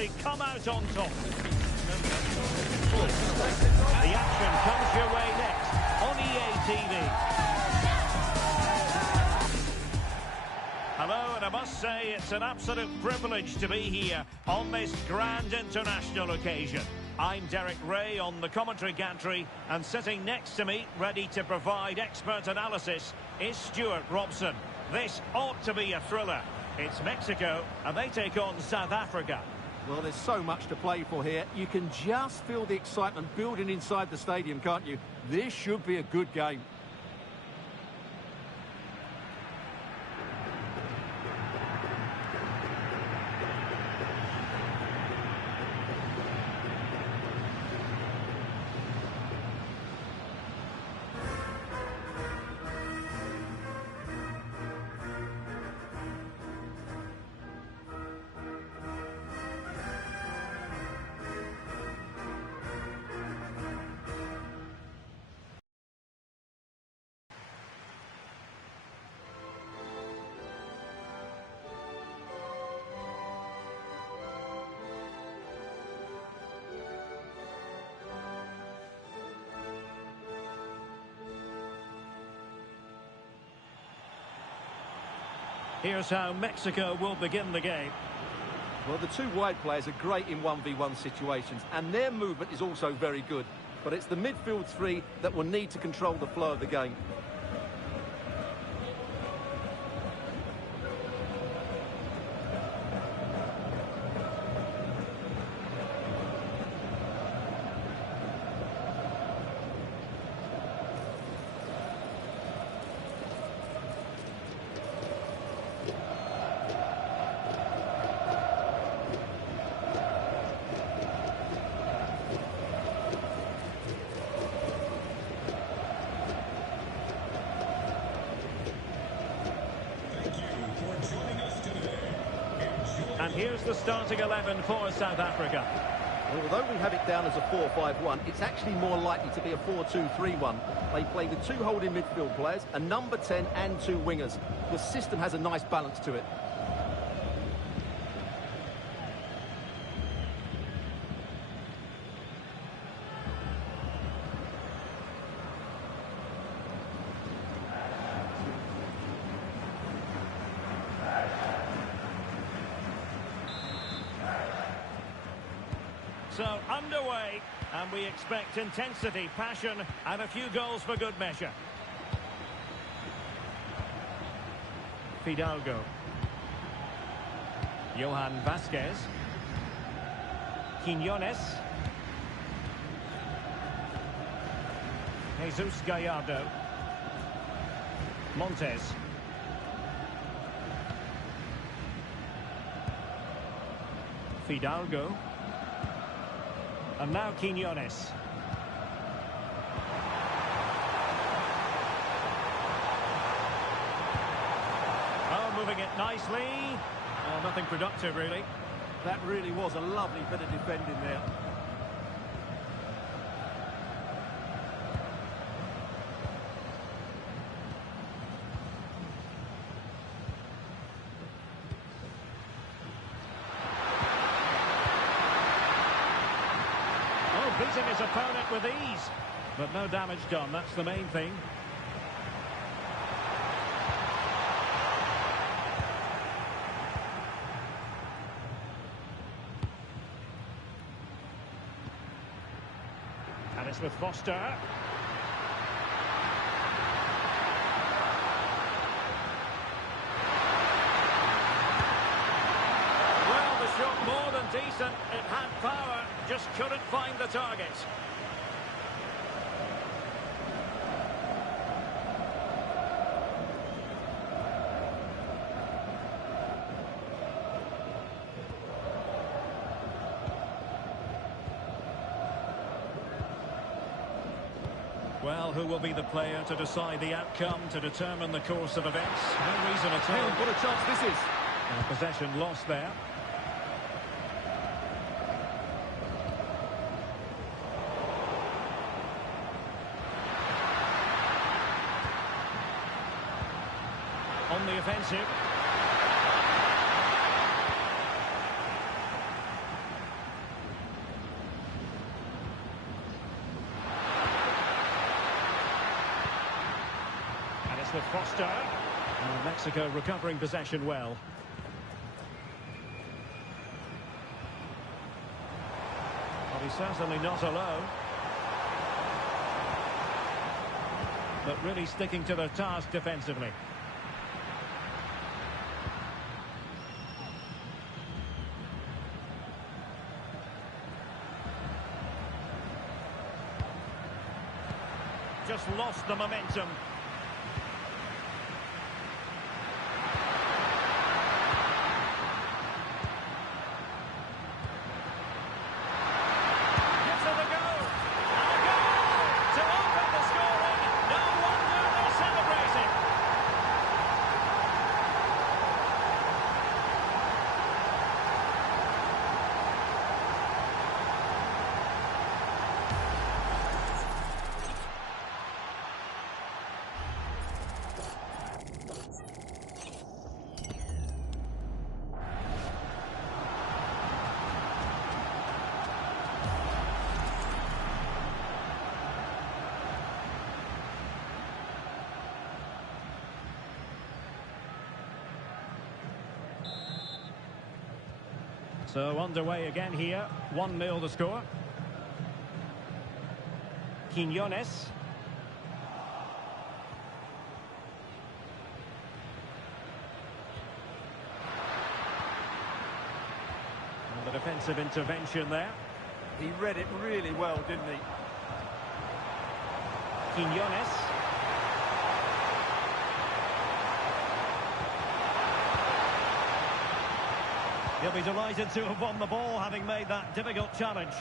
actually come out on top. The action comes your way next on EA TV. Hello, and I must say it's an absolute privilege to be here on this grand international occasion. I'm Derek Ray on the commentary gantry, and sitting next to me, ready to provide expert analysis, is Stuart Robson. This ought to be a thriller. It's Mexico, and they take on South Africa. Well, there's so much to play for here. You can just feel the excitement building inside the stadium, can't you? This should be a good game. Here's how Mexico will begin the game. Well, the two wide players are great in 1v1 situations, and their movement is also very good. But it's the midfield three that will need to control the flow of the game. And here's the starting 11 for South Africa. Well, although we have it down as a 4-5-1, it's actually more likely to be a 4-2-3-1. They play with two holding midfield players, a number 10 and two wingers. The system has a nice balance to it. So underway, and we expect intensity, passion, and a few goals for good measure. Fidalgo. Johan Vasquez. Quiñones. Jesus Gallardo. Montes. Fidalgo. And now Quiñones. Oh, moving it nicely. Oh, nothing productive, really. That really was a lovely bit of defending there. Beating his opponent with ease, but no damage done. That's the main thing. And it's with Foster. Well, the shot more than decent. It had power, just couldn't find the target. Well, who will be the player to decide the outcome, to determine the course of events? No reason at all. What a chance this is. Possession lost there. On the offensive. pass with Foster. Mexico recovering possession well. Well, he's certainly not alone. But really sticking to their task defensively. Just lost the momentum. Gives it a go. And a goal to open the scoring. No wonder they're celebrating. So underway again here. 1-0 the score. Quiñones. And the defensive intervention there. He read it really well, didn't he? Quiñones. He'll be delighted to have won the ball, having made that difficult challenge.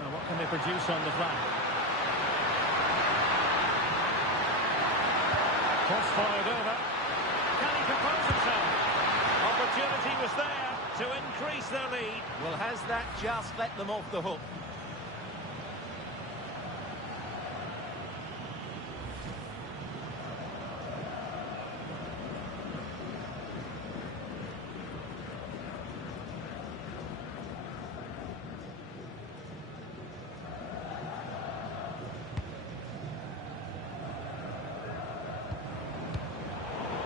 Now, what can they produce on the flank? Cross fired over. Can he compose himself? Opportunity was there to increase their lead. Well, has that just let them off the hook?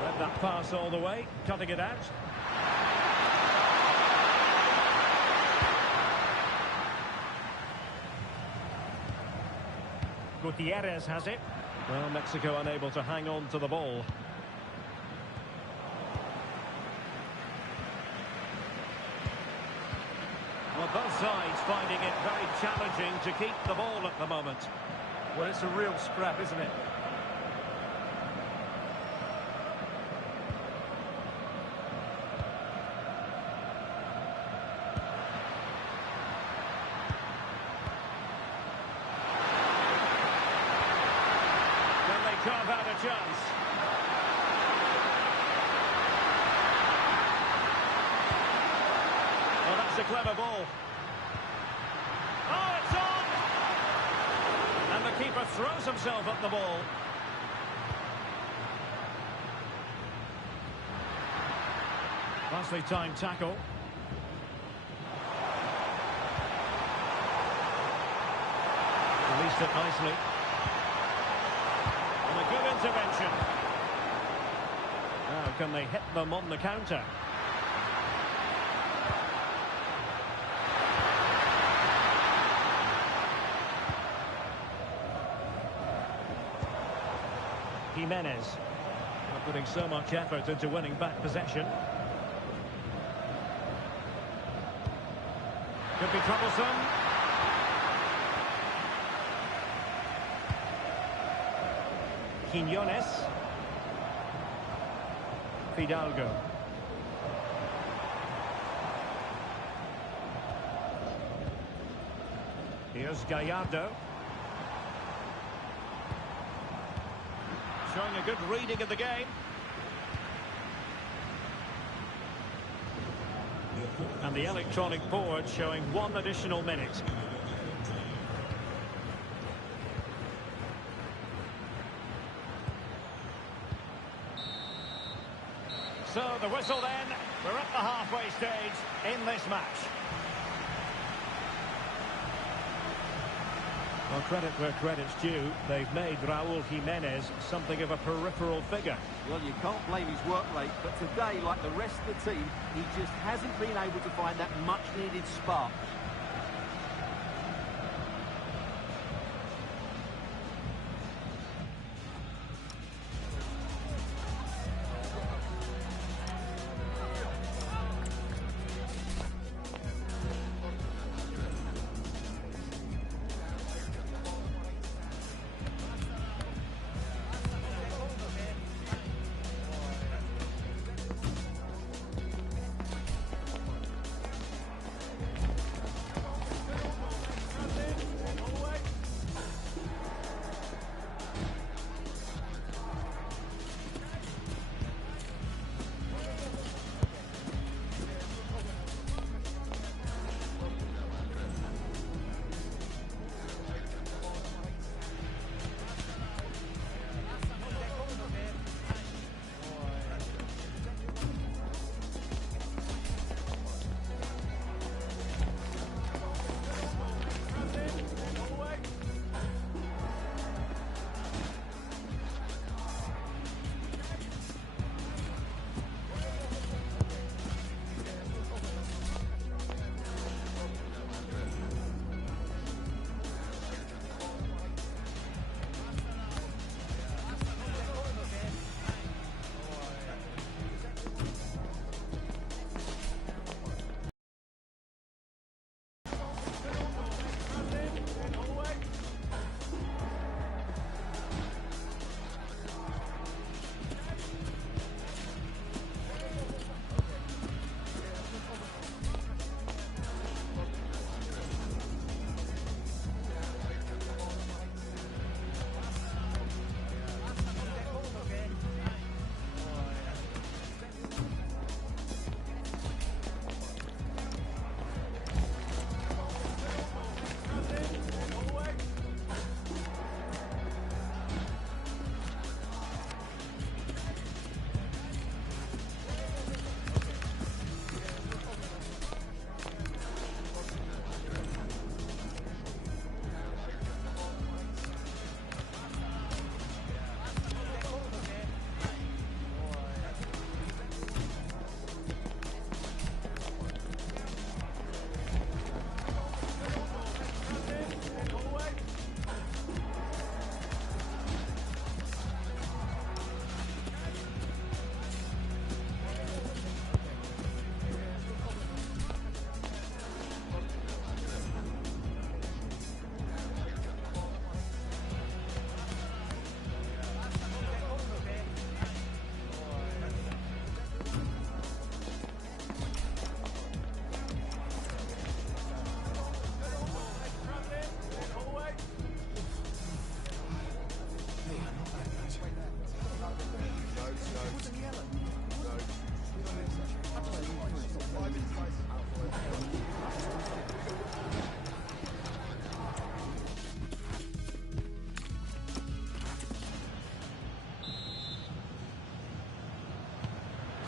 Read that pass all the way, cutting it out. Gutierrez has it. Well, Mexico unable to hang on to the ball. Well, both sides finding it very challenging to keep the ball at the moment. Well, it's a real scrap, isn't it? Carve out a chance. Well, that's a clever ball. Oh, it's on! And the keeper throws himself at the ball. Nicely timed tackle. Released it nicely. And a good intervention. Now, can they hit them on the counter? Jimenez. Not putting so much effort into winning back possession. Could be troublesome. Quiñones. Fidalgo. Here's Gallardo. Showing a good reading of the game. And the electronic board showing 1 additional minute. So the whistle then. We're at the halfway stage in this match. Well, credit where credit's due. They've made Raúl Jiménez something of a peripheral figure. Well, you can't blame his work rate, but today, like the rest of the team, he just hasn't been able to find that much-needed spark.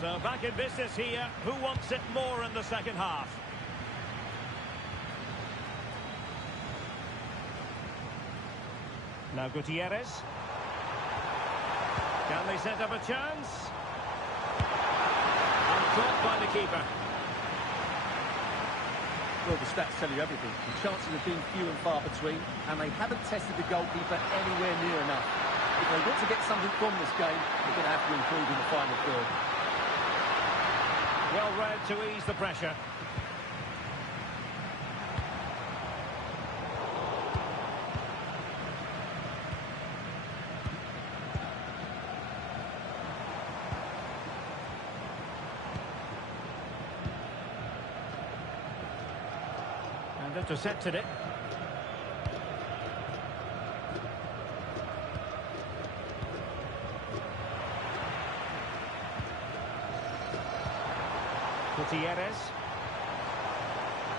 So back in business here. Who wants it more in the second half? Now Gutierrez. Can they set up a chance? And caught by the keeper. Well, the stats tell you everything. The chances have been few and far between, and they haven't tested the goalkeeper anywhere near enough. If they want to get something from this game, they're going to have to improve in the final third. Well read to ease the pressure. And intercepted it. Gutierrez.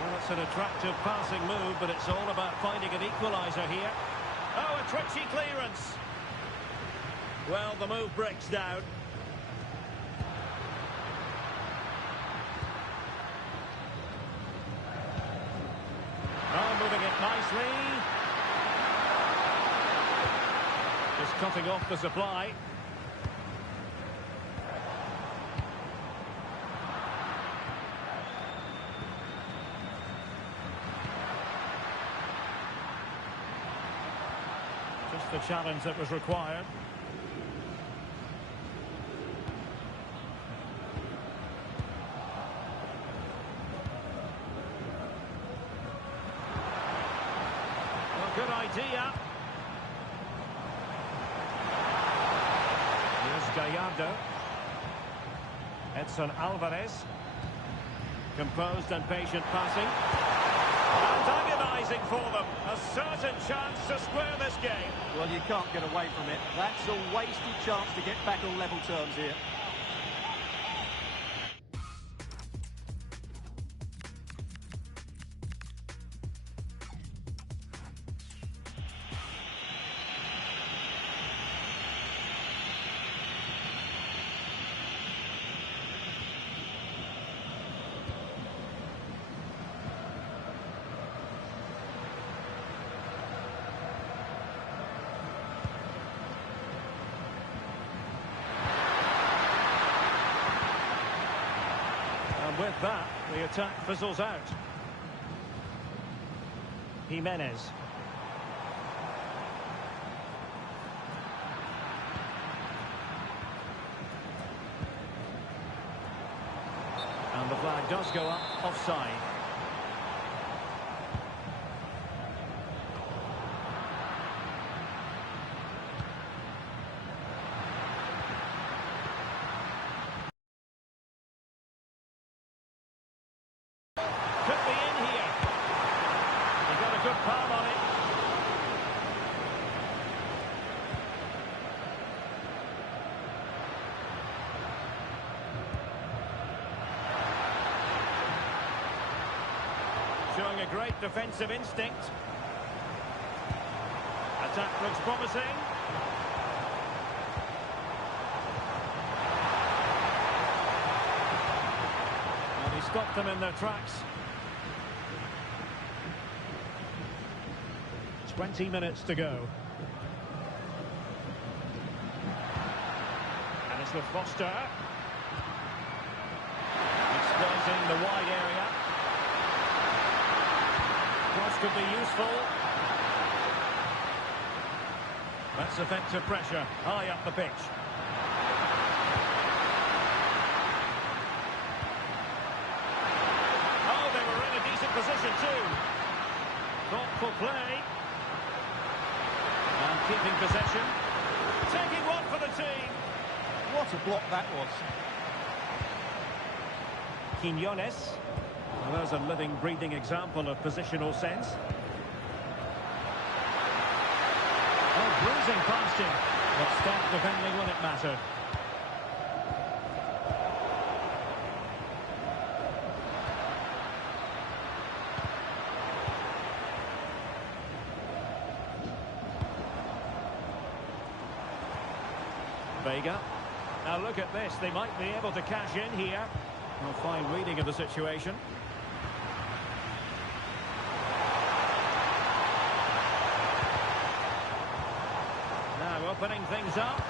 Well, it's an attractive passing move, but it's all about finding an equaliser here. Oh, a twitchy clearance. Well, the move breaks down. cutting off the supply. Just the challenge that was required. Well, good idea. Here's Gallardo. Edson Alvarez. Composed and patient passing. And agonising for them. A certain chance to square this game. Well, you can't get away from it. That's a wasted chance to get back on level terms here. With that, the attack fizzles out. Jimenez. And the flag does go up, offside. Could be in here. He got a good palm on it. Showing a great defensive instinct. Attack looks promising. And he stopped them in their tracks. 20 minutes to go. And it's with Foster. Exploiting the wide area. Cross could be useful. That's effective pressure, high up the pitch. Oh, they were in a decent position too. Thoughtful play. And keeping possession. Taking one for the team. What a block that was. Quiñones. Well, there's a living, breathing example of positional sense. Oh, bruising past him. But stopped defending when it mattered. Vega. Now look at this, they might be able to cash in here. Well, fine reading of the situation. Now opening things up.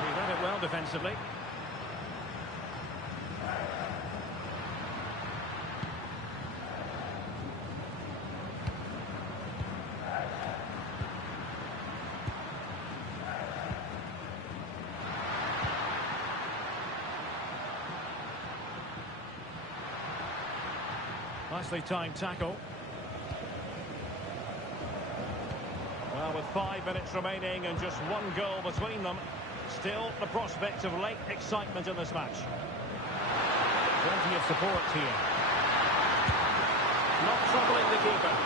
He read it well defensively. Nicely timed tackle. Well, with 5 minutes remaining and just one goal between them, still the prospect of late excitement in this match. Plenty of support here. Not troubling the keeper.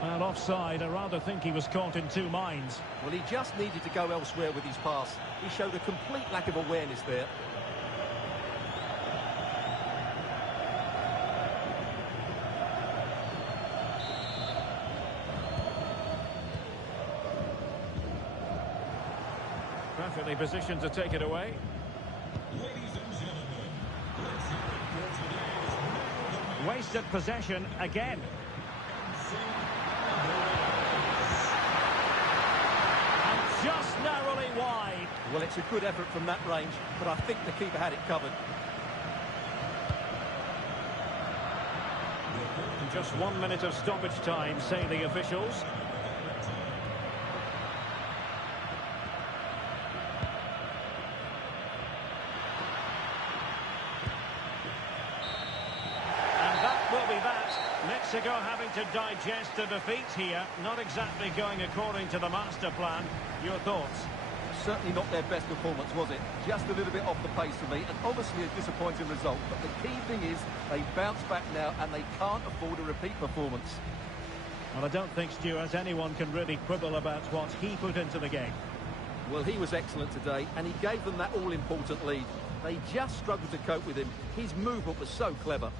And offside, I rather think he was caught in two minds. Well, he just needed to go elsewhere with his pass. He showed a complete lack of awareness there. Perfectly positioned to take it away. Ladies and Wasted possession again. And just narrowly wide. Well, it's a good effort from that range, but I think the keeper had it covered. Just 1 minute of stoppage time, say the officials. And that will be that. Mexico having to digest a defeat here. Not exactly going according to the master plan. Your thoughts? Certainly not their best performance, was it? Just a little bit off the pace for me, and obviously a disappointing result. But the key thing is they bounce back now, and they can't afford a repeat performance. Well, I don't think, Stuart, anyone can really quibble about what he put into the game. Well, he was excellent today, and he gave them that all-important lead. They just struggled to cope with him. His movement was so clever.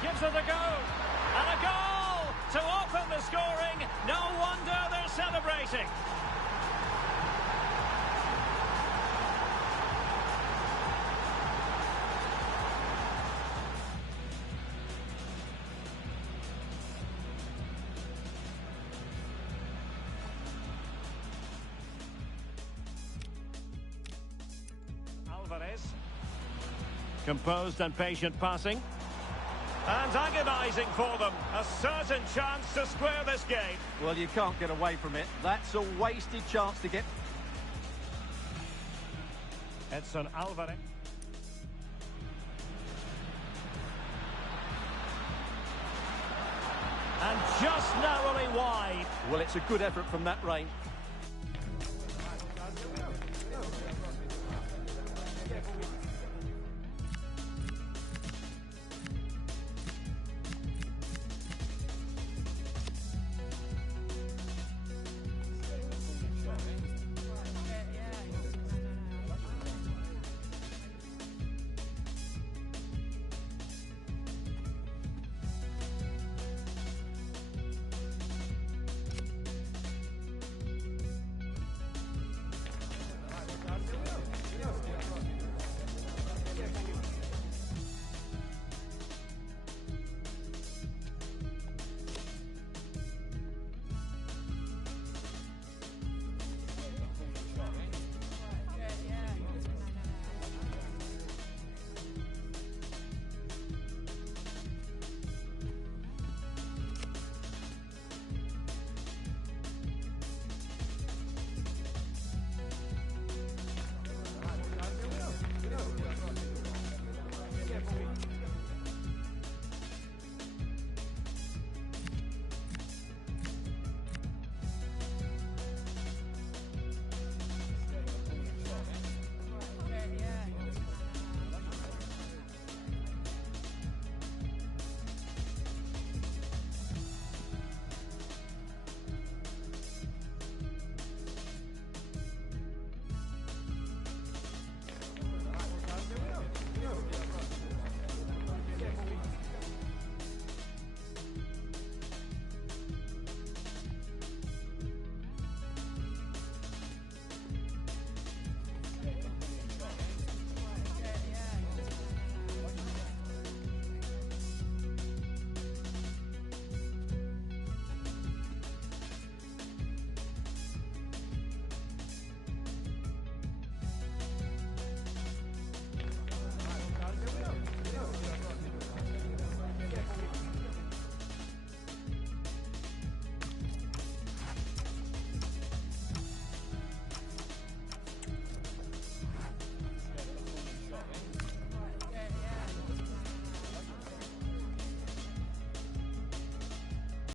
Gives it a go, and a goal to open the scoring. No wonder they're celebrating. Alvarez, composed and patient passing. And agonising for them. A certain chance to square this game. Well, you can't get away from it. That's a wasted chance to get... Edson Alvarez. And just narrowly wide. Well, it's a good effort from that range.